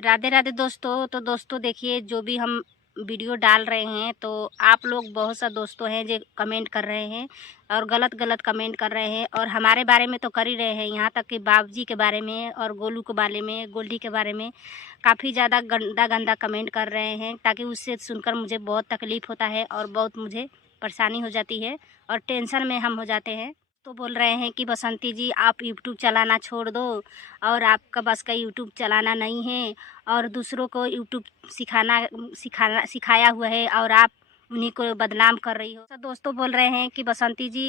राधे राधे दोस्तों। तो दोस्तों देखिए, जो भी हम वीडियो डाल रहे हैं तो आप लोग बहुत सा दोस्तों हैं जो कमेंट कर रहे हैं और गलत गलत कमेंट कर रहे हैं और हमारे बारे में तो कर ही रहे हैं, यहाँ तक कि बाबूजी के बारे में और गोलू के बारे में, गोल्डी के बारे में काफ़ी ज़्यादा गंदा गंदा कमेंट कर रहे हैं, ताकि उससे सुनकर मुझे बहुत तकलीफ़ होता है और बहुत मुझे परेशानी हो जाती है और टेंशन में हम हो जाते हैं। तो बोल रहे हैं कि बसंती जी आप यूट्यूब चलाना छोड़ दो और आपका बस का यूट्यूब चलाना नहीं है और दूसरों को यूट्यूब सिखाया हुआ है और आप उन्हीं को बदनाम कर रही हो। तो दोस्तों बोल रहे हैं कि बसंती जी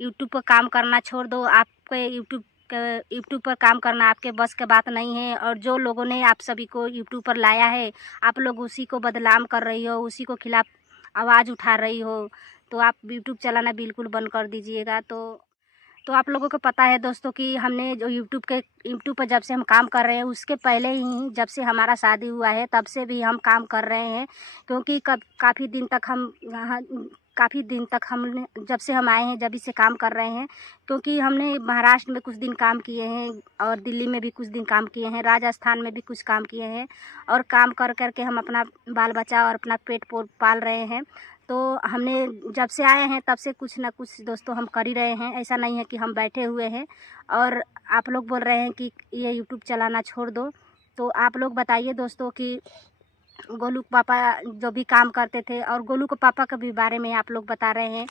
यूट्यूब पर काम करना छोड़ दो, आपके यूट्यूब पर काम करना आपके बस के बात नहीं है और जो लोगों ने आप सभी को यूट्यूब पर लाया है आप लोग उसी को बदनाम कर रही हो, उसी को खिलाफ आवाज़ उठा रही हो। तो आप यूट्यूब चलाना बिल्कुल बंद कर दीजिएगा। तो आप लोगों को पता है दोस्तों कि हमने जो यूट्यूब पर जब से हम काम कर रहे हैं उसके पहले ही जब से हमारा शादी हुआ है तब से भी हम काम कर रहे हैं, क्योंकि काफ़ी दिन तक हम यहाँ हमने जब से हम आए हैं जब से काम कर रहे हैं, क्योंकि हमने महाराष्ट्र में कुछ दिन काम किए हैं और दिल्ली में भी कुछ दिन काम किए हैं, राजस्थान में भी कुछ काम किए हैं और काम कर कर के हम अपना बाल बच्चा और अपना पेट पाल रहे हैं। तो हमने जब से आए हैं तब से कुछ ना कुछ दोस्तों हम कर ही रहे हैं, ऐसा नहीं है कि हम बैठे हुए हैं। और आप लोग बोल रहे हैं कि ये यूट्यूब चलाना छोड़ दो, तो आप लोग बताइए दोस्तों कि गोलू के पापा जो भी काम करते थे और गोलू के पापा के भी बारे में आप लोग बता रहे हैं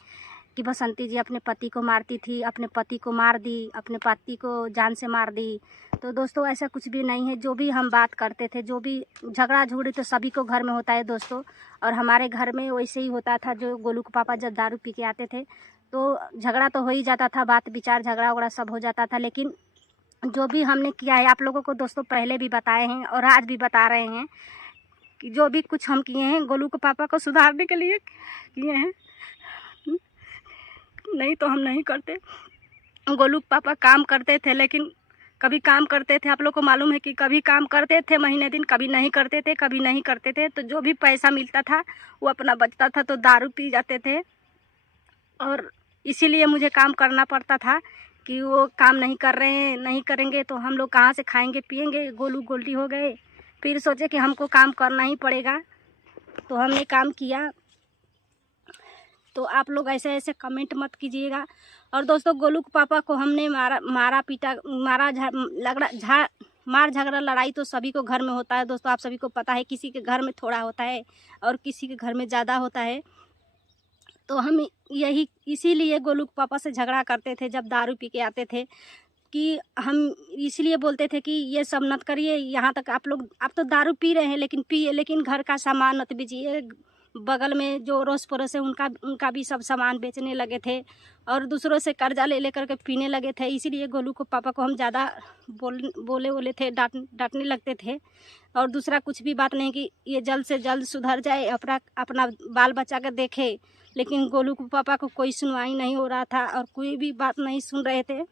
कि बसंती जी अपने पति को मारती थी, अपने पति को मार दी, अपने पति को जान से मार दी। तो दोस्तों ऐसा कुछ भी नहीं है। जो भी हम बात करते थे, जो भी झगड़ा झूड़ी तो सभी को घर में होता है दोस्तों, और हमारे घर में वैसे ही होता था। जो गोलू के पापा जब दारू पी के आते थे तो झगड़ा तो हो ही जाता था, बात विचार झगड़ा वगड़ा सब हो जाता था। लेकिन जो भी हमने किया है आप लोगों को दोस्तों पहले भी बताए हैं और आज भी बता रहे हैं कि जो भी कुछ हम किए हैं गोलू के पापा को सुधारने के लिए किए हैं, नहीं तो हम नहीं करते। गोलू के पापा काम करते थे, लेकिन कभी काम करते थे, आप लोग को मालूम है कि कभी काम करते थे महीने दिन, कभी नहीं करते थे, कभी नहीं करते थे। तो जो भी पैसा मिलता था वो अपना बचता था तो दारू पी जाते थे और इसीलिए मुझे काम करना पड़ता था कि वो काम नहीं कर रहे हैं, नहीं करेंगे तो हम लोग कहाँ से खाएंगे पिएंगे। गोलू गोल्डी हो गए, फिर सोचे कि हमको काम करना ही पड़ेगा, तो हमने काम किया। तो आप लोग ऐसे ऐसे कमेंट मत कीजिएगा। और दोस्तों गोलू के पापा को हमने मारा पीटा, मार झगड़ा लड़ाई तो सभी को घर में होता है दोस्तों, आप सभी को पता है। किसी के घर में थोड़ा होता है और किसी के घर में ज़्यादा होता है। तो हम यही इसीलिए गोलू के पापा से झगड़ा करते थे जब दारू पी के आते थे, कि हम इसलिए बोलते थे कि ये सब मत करिए। यहाँ तक आप तो दारू पी रहे हैं लेकिन घर का सामान मत बेचिए। बगल में जो अड़ोस पड़ोस है उनका भी सब सामान बेचने लगे थे और दूसरों से कर्जा ले लेकर के पीने लगे थे। इसीलिए गोलू को पापा को हम ज़्यादा बोले थे, डांटने लगते थे। और दूसरा कुछ भी बात नहीं कि ये जल्द से जल्द सुधर जाए, अपना बाल बच्चा के देखे। लेकिन गोलू के पापा को कोई सुनवाई नहीं हो रहा था और कोई भी बात नहीं सुन रहे थे।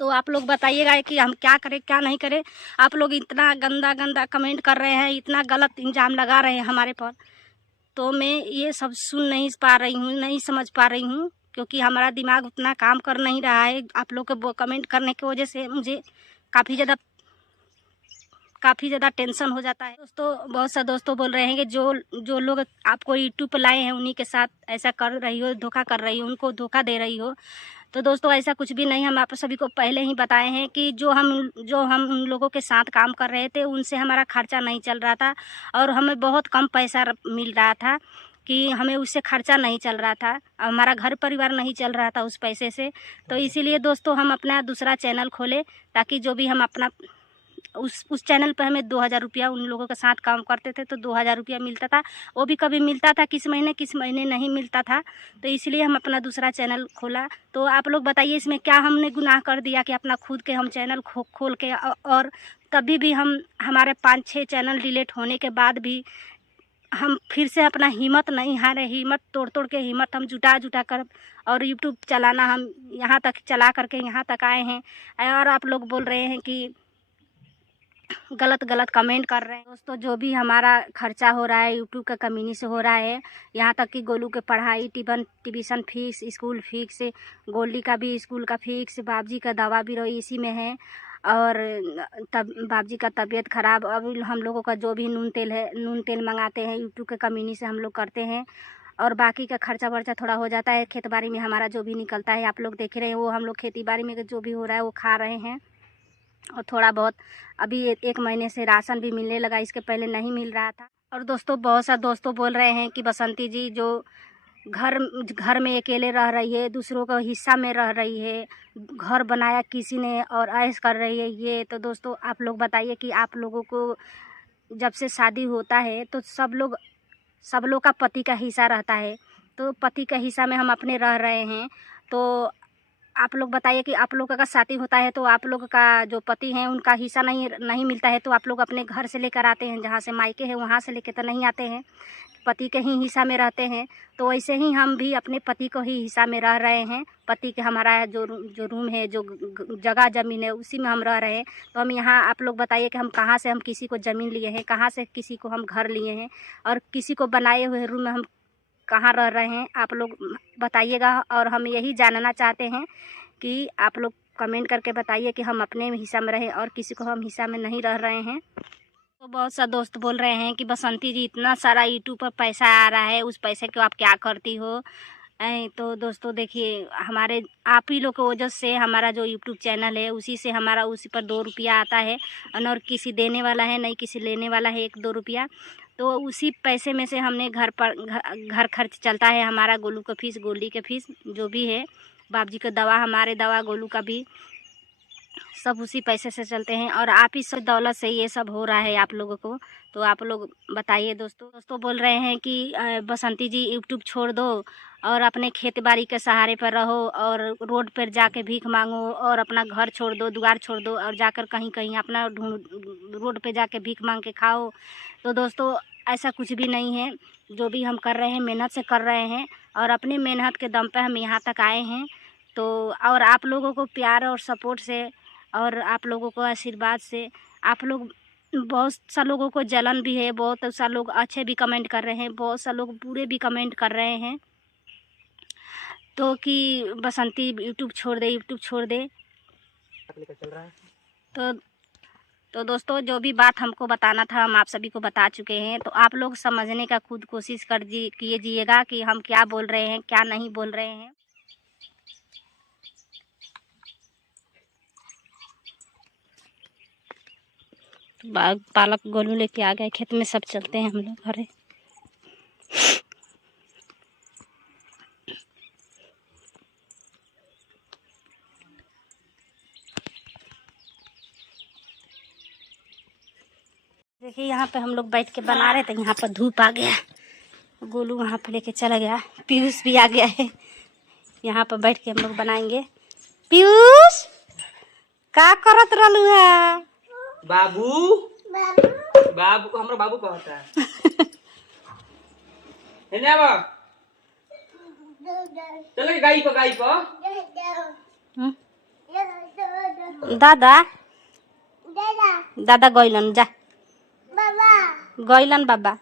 तो आप लोग बताइएगा कि हम क्या करें क्या नहीं करें। आप लोग इतना गंदा गंदा कमेंट कर रहे हैं, इतना गलत इल्ज़ाम लगा रहे हैं हमारे पर, तो मैं ये सब सुन नहीं पा रही हूँ, नहीं समझ पा रही हूँ, क्योंकि हमारा दिमाग उतना काम कर नहीं रहा है। आप लोग के कमेंट करने की वजह से मुझे काफ़ी ज़्यादा टेंशन हो जाता है दोस्तों। बहुत सा दोस्तों बोल रहे हैं कि जो लोग आपको यूट्यूब पर लाए हैं उन्हीं के साथ ऐसा कर रही हो, धोखा कर रही हो, उनको धोखा दे रही हो। तो दोस्तों ऐसा कुछ भी नहीं। हम आप सभी को पहले ही बताए हैं कि जो हम उन लोगों के साथ काम कर रहे थे उनसे हमारा खर्चा नहीं चल रहा था और हमें बहुत कम पैसा मिल रहा था, कि हमें उससे खर्चा नहीं चल रहा था, हमारा घर परिवार नहीं चल रहा था उस पैसे से। तो इसीलिए दोस्तों हम अपना दूसरा चैनल खोले, ताकि जो भी हम अपना उस चैनल पर हमें 2000 रुपया, उन लोगों के साथ काम करते थे तो 2000 रुपया मिलता था। वो भी कभी मिलता था किस महीने नहीं मिलता था। तो इसलिए हम अपना दूसरा चैनल खोला। तो आप लोग बताइए इसमें क्या हमने गुनाह कर दिया कि अपना खुद के हम चैनल खोल के, और तभी भी हमारे 5-6 चैनल डिलीट होने के बाद भी हम फिर से अपना हिम्मत नहीं हारे, हिम्मत तोड़ के हिम्मत हम जुटा कर और यूट्यूब चलाना हम यहाँ तक चला करके यहाँ तक आए हैं। और आप लोग बोल रहे हैं कि गलत कमेंट कर रहे हैं दोस्तों। जो भी हमारा खर्चा हो रहा है यूट्यूब का कमीनी से हो रहा है, यहाँ तक कि गोलू के पढ़ाई, tuition fees, school fees, Goldi का भी स्कूल का फीस, बाबजी का दवा भी रही इसी में है। और तब बाबूजी का तबीयत ख़राब। अब हम लोगों का जो भी नून तेल मंगाते हैं यूट्यूब के कमीनी से हम लोग करते हैं, और बाकी का खर्चा वर्चा थोड़ा हो जाता है। खेती बाड़ी में हमारा जो भी निकलता है आप लोग देख रहे हैं, वो हम लोग खेती बाड़ी में जो भी हो रहा है वो खा रहे हैं। और थोड़ा बहुत अभी 1 महीने से राशन भी मिलने लगा, इसके पहले नहीं मिल रहा था। और दोस्तों बहुत सा दोस्तों बोल रहे हैं कि बसंती जी जो घर में अकेले रह रही है, दूसरों का हिस्सा में रह रही है, घर बनाया किसी ने और ऐश कर रही है ये। तो दोस्तों आप लोग बताइए कि आप लोगों को जब से शादी होता है तो सब लोग का पति का हिस्सा रहता है, तो पति का हिस्सा में हम अपने रह रहे हैं। तो आप लोग बताइए कि आप लोग का शादी होता है तो आप लोग का जो पति हैं उनका हिस्सा नहीं मिलता है, तो आप लोग अपने घर से लेकर आते हैं, जहाँ से मायके है वहाँ से लेकर तो नहीं आते हैं, पति के ही हिस्सा में रहते हैं। तो वैसे ही हम भी अपने पति को ही हिस्सा में रह रहे हैं। पति के हमारा जो रूम है, जो जगह ज़मीन है, उसी में हम रह रहे हैं। तो हम यहाँ आप लोग बताइए कि हम कहाँ से हम किसी को ज़मीन लिए हैं, कहाँ से किसी को हम घर लिए हैं, और किसी को बनाए हुए रूम में हम कहाँ रह रहे हैं, आप लोग बताइएगा। और हम यही जानना चाहते हैं कि आप लोग कमेंट करके बताइए कि हम अपने हिस्सा में रहें और किसी को हम हिस्सा में नहीं रह रहे हैं। तो बहुत सा दोस्त बोल रहे हैं कि बसंती जी इतना सारा यूट्यूब पर पैसा आ रहा है, उस पैसे को आप क्या करती हो। तो दोस्तों देखिए, हमारे आप ही लोग की वजह से हमारा जो यूट्यूब चैनल है उसी से हमारा उसी पर 2 रुपया आता है, और किसी देने वाला है नहीं, किसी लेने वाला है 1-2 रुपया। तो उसी पैसे में से हमने घर खर्च चलता है हमारा, गोलू का फीस, गोली के फीस जो भी है, बाबूजी का दवा, हमारे दवा, गोलू का भी, सब उसी पैसे से चलते हैं। और आप ही सब दौलत से ये सब हो रहा है आप लोगों को। तो आप लोग बताइए। दोस्तों बोल रहे हैं कि बसंती जी यूट्यूब छोड़ दो और अपने खेती बाड़ी के सहारे पर रहो, और रोड पर जाके भीख मांगो, और अपना घर छोड़ दो, दुआर छोड़ दो, और जाकर कहीं अपना रोड पे जाके भीख मांग के खाओ। तो दोस्तों ऐसा कुछ भी नहीं है, जो भी हम कर रहे हैं मेहनत से कर रहे हैं, और अपनी मेहनत के दम पे हम यहाँ तक आए हैं। तो और आप लोगों को प्यार और सपोर्ट से और आप लोगों को आशीर्वाद से, आप लोग बहुत सा लोगों को जलन भी है, बहुत सा लोग अच्छे भी कमेंट कर रहे हैं, बहुत सा लोग बुरे भी कमेंट कर रहे हैं, तो कि बसंती यूट्यूब छोड़ दे। तो दोस्तों जो भी बात हमको बताना था हम आप सभी को बता चुके हैं। तो आप लोग समझने का खुद कोशिश कीजिएगा कि हम क्या बोल रहे हैं, क्या नहीं बोल रहे हैं। पालक गोलू लेके आ गए, खेत में सब चलते हैं हम लोग घरे। देखिए यहाँ पे हम लोग बैठ के बना रहे थे, यहाँ पर धूप आ गया, गोलू वहाँ पे लेके चला गया, पीयूष भी आ गया है। यहाँ पर बैठ के हम लोग बनाएंगे। पीयूष का करत रहलू है? बाबू हमरा बाबू कहता है। चलो गाई को दादा गइलन जा गइलन बाबा।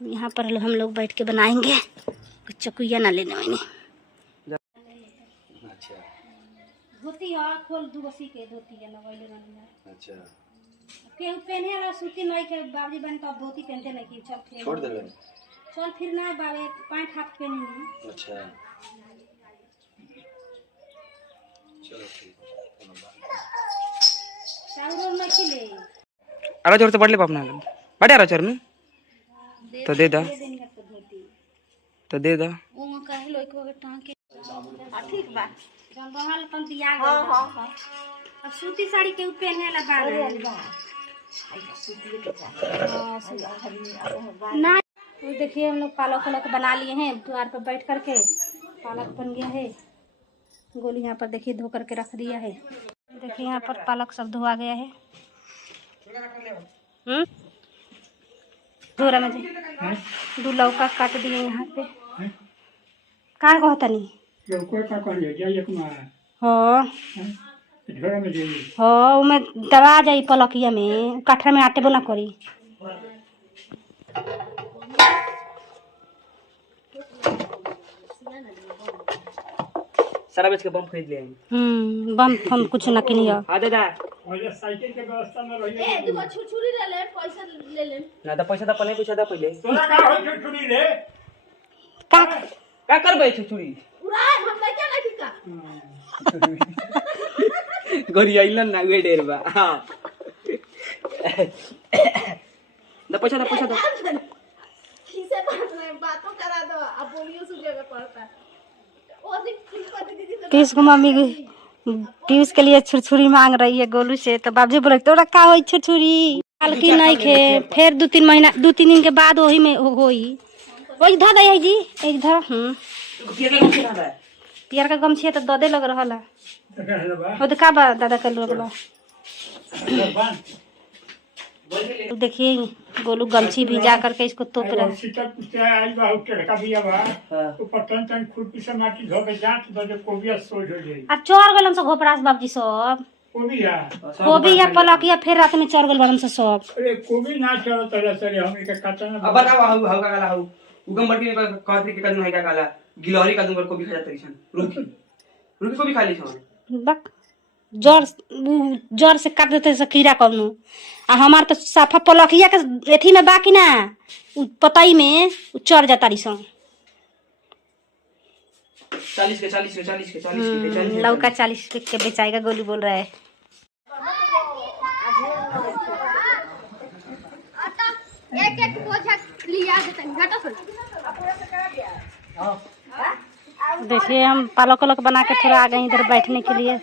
यहाँ पर हम लोग बैठ के बनाएंगे, चकुया ना लेने वाले। धोती है खोल दुगसी के धोती है ना वाले वाला। अच्छा के पहने वाला सूती नहीं के बाबूजी बन तो धोती पहनते नहीं कि चल छोड़ देले, चल फिर ना बाबे पैंट हाफ पहनेंगे। अच्छा चलो ठीक चाउर में खिले अरे जोर से पड़ ले अपना बड़े अरे चोर में तो दे दा वो कहे लो एक वक्त टांग के ठीक बा जंगल अपन दिया गया। हां अब सूती साड़ी के पहने वाला ना। तो देखिए हम लोग पालक बना लिए हैं, द्वार पर बैठ करके पालक बन गया है। गोली यहाँ पर देखिए धो करके रख दिया है। देखिए यहाँ पर पालक सब धोआ गया है। धोरा में दो लौका काट दिए यहाँ पे। का कहता नहीं हाँ में दबा जाई पलकिया में, काठर में आटे बोना करी। सारा बेच के बम खरीद ले आएंगे। बम हम कुछ न किनियो। हाँ दादा पहले साइकिल के व्यवस्था में रहिए। ए तू छुरछुरी ले ले, पैसा ले ले। ना तो पैसा तो पहले पूछा था पहले। तोरा का हो छुरछुरी रे? का करबे छुरछुरी? उड़ाए हम लइका लइकी का। गोरी आइलन ना वे डेर बा। हां ना पैसा दो खीसे बातों करा दो, अब बोलियो सुनेगा पड़ता। पीयूष को मम्मी पीयूष के लिए छुरछुरी मांग रही है गोलू से, तो बाबूजी बोले तोरा का होई छुरछुरी हल्की नहीं खे। फिर 2-3 महीना 2-3 दिन के बाद वही में होई वही धा दे जी इधर। पियर का गमछी तो ददे लग रहा है। वो तो का बा दादा कर लो। देखिए गोलू गमछी भिजा करके इसको तोप रहा है। आ चोर गलन से घोपरास बाबूजी सब कोबी या पलकिया फिर रात में चोर गल बड़न से सब। अरे कोबी ना चलो तले सरे हम के काटना। अब बताओ हाउ हाउ का काला हाउ उगम बड़की कहत के कदम है का काला गिलहरी का दूंगर कोबी खा जात रही छन। रुकी कोबी खा ली छन। बक जड़ से काट देते से कीड़ा कौनो। आ हमार तो साफा पलकिया के एथी में बाकी ना पतई में चढ़ जाता रही सन। 40 के लौका 40 के बेचाएगा गोलू बोल रहा है। एक बोझा लिया देते घाटा से। देखिए हम पालक वालक बना के थोड़ा आ गए इधर बैठने के लिए।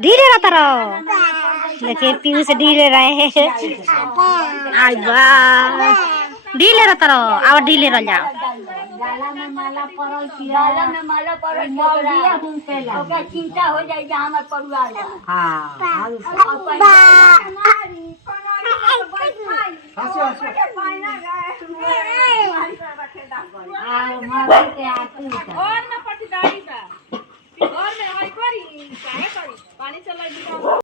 ढीले रहता रहो। देखिए पीयूष ढीले रहे हैं। आई वाह ढीले रहता रहो और ढीले रह जाओ। गाला में माला पड़ल ओके चिंता हो जाए हमर परिवार। हां